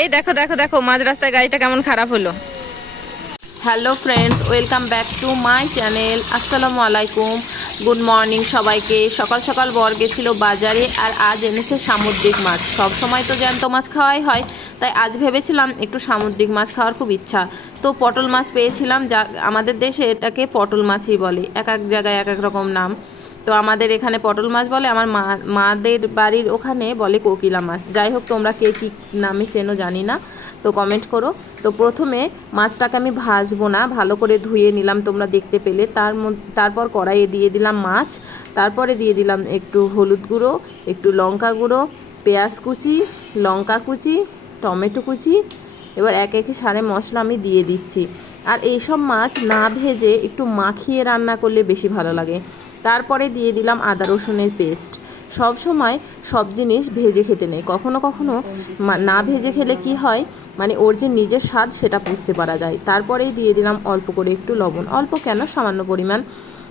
এই দেখো দেখো দেখো মাঝ রাস্তায় গাড়িটা কেমন খারাপ হলো। Hello friends, welcome back to my channel. আসসালামু আলাইকুম, গুড মর্নিং সবাইকে। সকাল সকাল বর গেছিল বাজারে, আর আজ এনেছে সামুদ্রিক মাছ। সব সময় তো জ্যান্ত মাছ খাওয়াই হয়, তাই আজ ভেবেছিলাম একটু সামুদ্রিক মাছ খাওয়ার খুব ইচ্ছা। তো পটল মাছ পেয়েছিলাম, যা আমাদের দেশে এটাকে পটল মাছই বলে, এক এক জায়গায় এক এক রকম নাম। তো আমাদের এখানে পটল মাছ বলে, আমার মাদের বাড়ির ওখানে বলে কোকিলা মাছ। যাই হোক, তোমরা কে কী নামে চেনো জানি না, তো কমেন্ট করো। তো প্রথমে মাছটাকে আমি ভাজবো না, ভালো করে ধুয়ে নিলাম, তোমরা দেখতে পেলে। তারপর কড়াইয়ে দিয়ে দিলাম মাছ, তারপরে দিয়ে দিলাম একটু হলুদ গুঁড়ো, একটু লঙ্কা গুঁড়ো, পেঁয়াজ কুচি, লঙ্কা কুচি, টমেটো কুচি। এবার এক একে সারে মশলা আমি দিয়ে দিচ্ছি। আর এইসব মাছ না ভেজে একটু মাখিয়ে রান্না করলে বেশি ভালো লাগে। তারপরে দিয়ে দিলাম আদা রসুনের পেস্ট। সব সময় সব জিনিস ভেজে খেতে নেই, কখনো কখনো না ভেজে খেলে কি হয়, মানে ওর যে নিজের স্বাদ সেটা বুঝতে পারা যায়। তারপরেই দিয়ে দিলাম অল্প করে একটু লবণ, অল্প কেন, সামান্য পরিমাণ,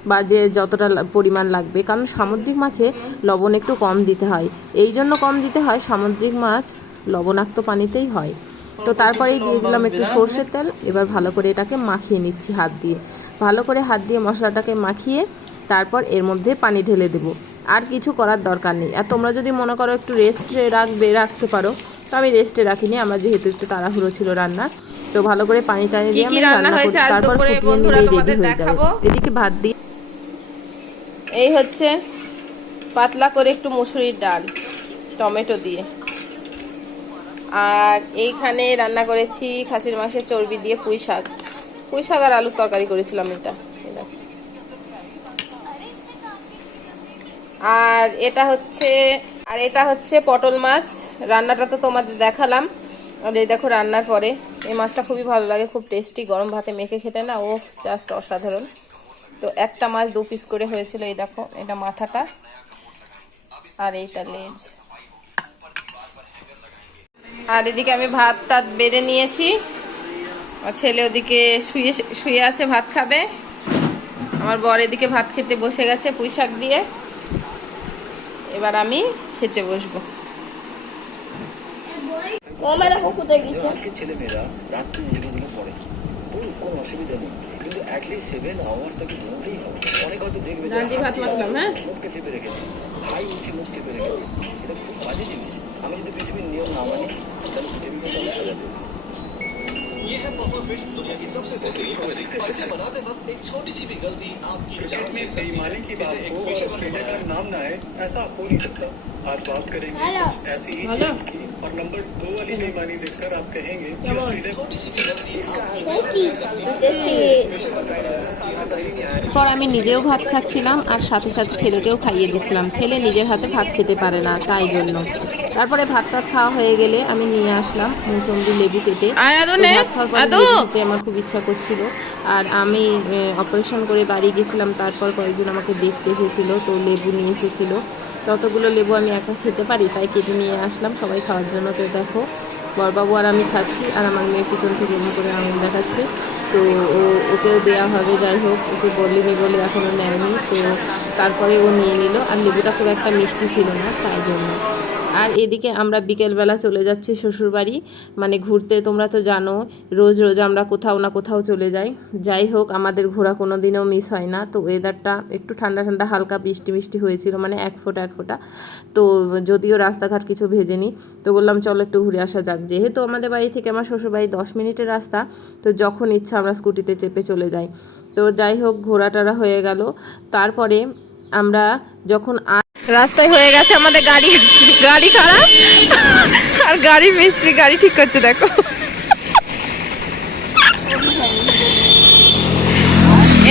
বা যে যতটা পরিমাণ লাগবে, কারণ সামুদ্রিক মাছে লবণ একটু কম দিতে হয়। এই জন্য কম দিতে হয়, সামুদ্রিক মাছ লবণাক্ত পানিতেই হয়। তো তারপরেই দিয়ে দিলাম একটু সর্ষের তেল। এবার ভালো করে এটাকে মাখিয়ে নিচ্ছি হাত দিয়ে, ভালো করে হাত দিয়ে মশলাটাকে মাখিয়ে তারপর এর মধ্যে পানি ঢেলে দেবো। আর কিছু করার দরকার নেই। আর তোমরা যদি মনে করো একটু রেস্টে রাখতে পারো, তো আমি রেস্টে রাখিনি, আমার যেহেতু একটু তাড়াহুড়ো ছিল রান্নার। তো ভালো করে পানি টানি দিয়ে আমি রান্না করি, তারপর ফুটিয়ে নিলেই রেডি হয়ে যাবে। এদিকে ভাত দিয়ে এই হচ্ছে পাতলা করে একটু মুসুরির ডাল টমেটো দিয়ে, আর এইখানে রান্না করেছি খাসির মাংসের চর্বি দিয়ে পুঁই শাক আর আলুর তরকারি করেছিলাম এটা। আর এটা হচ্ছে পটল মাছ। রান্নাটা তো তোমাদের দেখালাম, আর এই দেখো রান্নার পরে। এই মাছটা খুবই ভালো লাগে, খুব টেস্টি, গরম ভাতে মেখে খেতে না ও জাস্ট অসাধারণ। তো একটা মাছ 2 পিস করে হয়েছিল। এই দেখো, এটা মাথাটা আর এইটা লেজ। আর এদিকে আমি ভাত টাত বেড়ে নিয়েছি, আর ছেলে ওদিকে শুয়ে আছে, ভাত খাবে। আমার বর এদিকে ভাত খেতে বসে গেছে পুঁই শাক দিয়ে। এবার আমি খেতে বসবো। ও মেরা কোথায় গেছে? আজকে ছেলেমেয়েরা রাত্রি জেগে জেগে পড়ে, পড়ুক, কোনো অসুবিধা নেই, কিন্তু অ্যাটলিস্ট 7 আওয়ার্স তাকে ঘুমোতেই হবে। অনেক হয়তো দেখবে ভাত মাখলাম, হ্যাঁ, মুখকে চেপে রেখেছে, ভাই উঠে মুখ চেপে রেখেছে। এটা খুব বাজে জিনিস। আমি যদি পৃথিবীর নিয়ম না মানি, তাহলে পৃথিবীকে সমস্যা যাবে। ये है पफर फिश, दुनिया की सबसे जहरीली मछली। और इसे बनाते वक्त एक छोटी सी भी गलती आपकी जान में बेईमानी की बात हो और ऑस्ट्रेलिया का नाम ना आए, ऐसा हो नहीं सकता। आज बात करेंगे कुछ ऐसी ही चीज की, और नंबर 2 वाली बेईमानी देखकर आप कहेंगे कि ऑस्ट्रेलिया छोटी सी भी गलती পর আমি নিজেও ভাত খাচ্ছিলাম, আর সাথে সাথে ছেলেকেও খাইয়ে দিচ্ছিলাম। ছেলে নিজের হাতে ভাত খেতে পারে না, তাই জন্য। তারপরে ভাত টাত খাওয়া হয়ে গেলে আমি নিয়ে আসলাম মুসম্বি লেবু কেটে। ভাত খাওয়ার পরে লেবু খেতে আমার খুব ইচ্ছা করছিল। আর আমি অপারেশন করে বাড়ি গেছিলাম, তারপর কয়েকজন আমাকে দেখতে এসেছিলো, তো লেবু নিয়ে এসেছিলো। ততগুলো লেবু আমি একা খেতে পারি, তাই কেটে নিয়ে আসলাম সবাই খাওয়ার জন্য। তো দেখো, বড়বাবু আর আমি খাচ্ছি, আর আমার মেয়ে পিছন থেকে এমন করে আঙুল দেখাচ্ছে। তো ওকেও দেওয়া হবে। যাই হোক, ওকে বলিনি বলে এখনও নেয়নি, তো তারপরে ও নিয়ে নিল। আর লেবুটা খুব একটা মিষ্টি ছিল না, তাই জন্য। আর এদিকে আমরা বিকেলবেলা চলে যাচ্ছি শ্বশুরবাড়ি, মানে ঘুরতে। তোমরা তো জানো রোজ রোজ আমরা কোথাও না কোথাও চলে যাই। যাই হোক, আমাদের ঘোরা কোনো দিনও মিস হয় না। তো ওয়েদারটা একটু ঠান্ডা ঠান্ডা, হালকা বৃষ্টি বৃষ্টি হয়েছিল, মানে এক ফোঁটা। তো যদিও রাস্তাঘাট কিছু ভেজেনি, তো বললাম চলো একটু ঘুরে আসা যাক। যেহেতু আমাদের বাড়ি থেকে আমার শ্বশুরবাড়ি 10 মিনিটের রাস্তা, তো যখন ইচ্ছা আমরা স্কুটিতে চেপে চলে যাই। তো যাই হোক, ঘোরাটারা হয়ে গেল। তারপরে আমরা যখন রাস্তায় হয়ে গেছে আমাদের গাড়ি খারাপ, আর গাড়ি মিস্ত্রি গাড়ি ঠিক করছে, দেখো।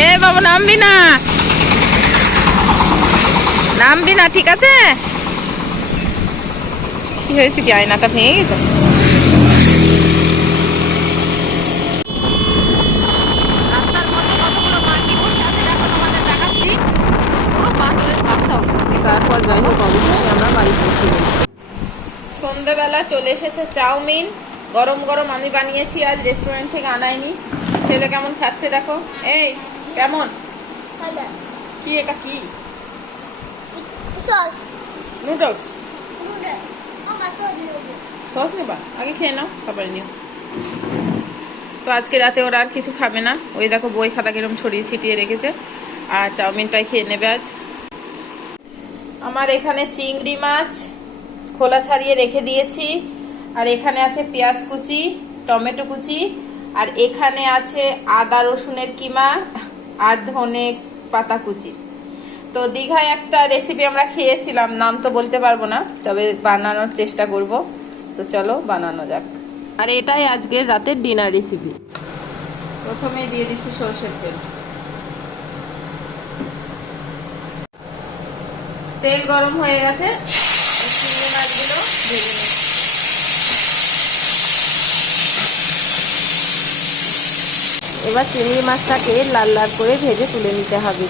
এ বাবু, নামবি না, ঠিক আছে? কি হয়েছে, কি আয়নাটা ভেঙে গেছে? রাস্তার মধ্যে কতগুলো মাটি বসে আছে, দেখো, তোমাদের দেখাচ্ছি, পুরো বাঁদরের বাসাও। তারপর যাই হোক, অবশেষে আমরা বাড়ি পৌঁছে গেলাম। সন্ধ্যেবেলা চলে এসেছে চাউমিন, গরম গরম আমি বানিয়েছি, আজ রেস্টুরেন্ট থেকে আনাইনি। ছেলে কেমন খাচ্ছে দেখো। এই কেমন, কি এটা, কি নুডলস? সস নেবা? আগে খেয়ে নাও, তারপরে নিও। তো আজকে রাতে ওরা আর কিছু খাবে না। ওই দেখো বই খাতা কিরম ছড়িয়ে ছিটিয়ে রেখেছে, আর চাউমিনটাই খেয়ে নেবে আজ। আমার এখানে চিংড়ি মাছ খোলা ছাড়িয়ে রেখে দিয়েছি, আর এখানে আছে পেঁয়াজ কুচি, টমেটো কুচি, আর এখানে আছে আদা রসুনের কিমা আর ধনে পাতা কুচি। তো দীঘায় একটা রেসিপি আমরা খেয়েছিলাম, নাম তো বলতে পারবো না, তবে বানানোর চেষ্টা করব। তো চলো বানানো যাক। আর এটাই আজকের রাতের ডিনার রেসিপি। প্রথমে দিয়ে দিচ্ছি সরষের তেল। তেল গরম হয়ে গেছে, চিংড়ি মাছগুলো ভেজে নিই। এবার চিংড়ি মাছটাকে লাল লাল করে ভেজে তুলে নিতে হবে।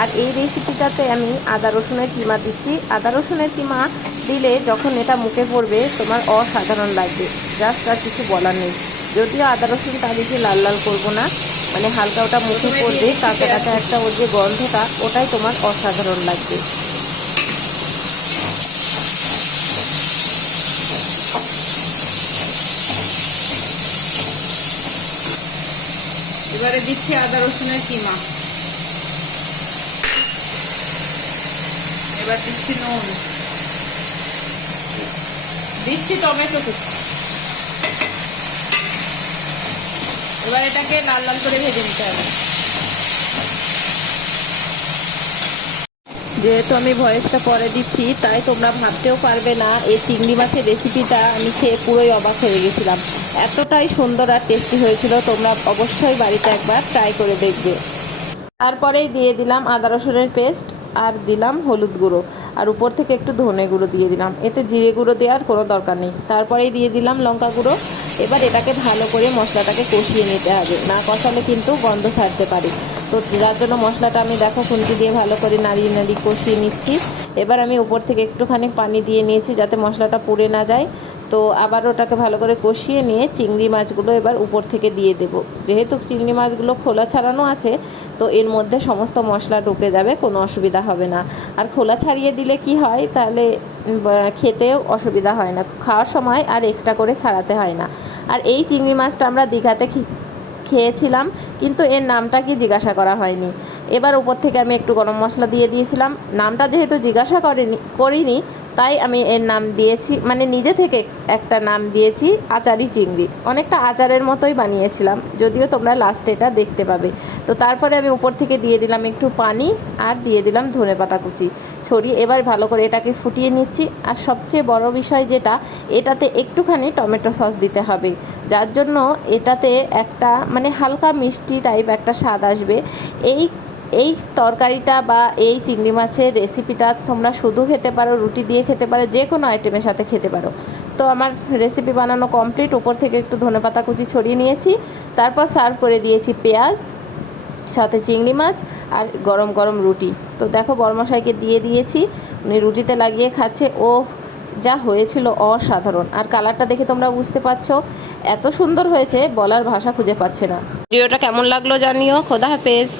আর এই রেসিপিটাতে আমি আদা রসুনের কিমা দিচ্ছি। আদা রসুনের কিমা দিলে যখন এটা মুখে পড়বে তোমার অসাধারণ লাগবে, জাস্ট আর কিছু বলার নেই। যদিও আদা রসুনটা বেশি লাল লাল করবো না, মানে হালকা ওটা মুখে পড়বে, কাঁচা কাঁচা একটা ওর যে গন্ধটা, ওটাই তোমার অসাধারণ লাগবে। এবারে দিচ্ছি আদা রসুনের কিমা। এবার দিচ্ছি নুন, দিচ্ছি টমেটো কুচি। এবার এটাকে লাল লাল করে ভেজে নিতে হবে। যেহেতু আমি ভয়েসটা পরে দিচ্ছি, তাই তোমরা ভাবতেও পারবে না এই চিংড়ি মাছের রেসিপিটা আমি খেয়ে পুরোই অবাক হয়ে গেছিলাম। এতটাই সুন্দর আর টেস্টি হয়েছিল, তোমরা অবশ্যই বাড়িতে একবার ট্রাই করে দেখবে। তারপরেই দিয়ে দিলাম আদা রসুনের পেস্ট, আর দিলাম হলুদ গুঁড়ো, আর উপর থেকে একটু ধনে গুঁড়ো দিয়ে দিলাম। এতে জিরে গুঁড়ো দেওয়ার কোনো দরকার নেই। তারপরেই দিয়ে দিলাম লঙ্কা গুঁড়ো। এবার এটাকে ভালো করে মশলাটাকে কষিয়ে নিতে হবে, না কষালে কিন্তু গন্ধ ছাড়তে পারে। তো যার জন্য মশলাটা আমি দেখো খুন্তি দিয়ে ভালো করে নাড়িয়ে নাড়িয়ে কষিয়ে নিচ্ছি। এবার আমি উপর থেকে একটুখানি পানি দিয়ে নিয়েছি যাতে মশলাটা পুড়ে না যায়। তো আবার ওটাকে ভালো করে কষিয়ে নিয়ে চিংড়ি মাছগুলো এবার উপর থেকে দিয়ে দেব। যেহেতু চিংড়ি মাছগুলো খোলা ছাড়ানো আছে, তো এর মধ্যে সমস্ত মশলা ঢুকে যাবে, কোনো অসুবিধা হবে না। আর খোলা ছাড়িয়ে দিলে কি হয়, তাহলে খেতেও অসুবিধা হয় না, খাওয়ার সময় আর এক্সট্রা করে ছাড়াতে হয় না। আর এই চিংড়ি মাছটা আমরা দীঘাতে খেয়েছিলাম, কিন্তু এর নামটা কি জিজ্ঞাসা করা হয়নি। এবার উপর থেকে আমি একটু গরম মশলা দিয়ে দিয়েছিলাম। নামটা যেহেতু জিজ্ঞাসা করিনি, তাই আমি এর নাম দিয়েছি, মানে নিজে থেকে একটা নাম দিয়েছি আচারি চিংড়ি। অনেকটা আচারের মতোই বানিয়েছিলাম, যদিও তোমরা লাস্টে এটা দেখতে পাবে। তো তারপরে আমি উপর থেকে দিয়ে দিলাম একটু পানি, আর দিয়ে দিলাম ধনেপাতা কুচি ছড়িয়ে। এবার ভালো করে এটাকে ফুটিয়ে নিচ্ছি। আর সবচেয়ে বড় বিষয় যেটা, এটাতে একটুখানি টমেটো সস দিতে হবে, যার জন্য এটাতে একটা মানে হালকা মিষ্টি টাইপ একটা স্বাদ আসবে। এই তরকারিটা বা এই চিংড়ি মাছের রেসিপিটা তোমরা শুধু খেতে পারো, রুটি দিয়ে খেতে পারো, যে কোনো আইটেমের সাথে খেতে পারো। তো আমার রেসিপি বানানো কমপ্লিট। উপর থেকে একটু ধনেপাতা কুচি ছড়িয়ে নিয়েছি, তারপর সার্ভ করে দিয়েছি পেঁয়াজ, সাথে চিংড়ি মাছ আর গরম গরম রুটি। তো দেখো বড়মশাইকে দিয়ে দিয়েছি, উনি রুটিতে লাগিয়ে খাচ্ছে। ও যা হয়েছিল অসাধারণ। আর কালারটা দেখে তোমরা বুঝতে পারছো এত সুন্দর হয়েছে, বলার ভাষা খুঁজে পাচ্ছে না। ভিডিওটা কেমন লাগলো জানিও। খোদা হাফেজ।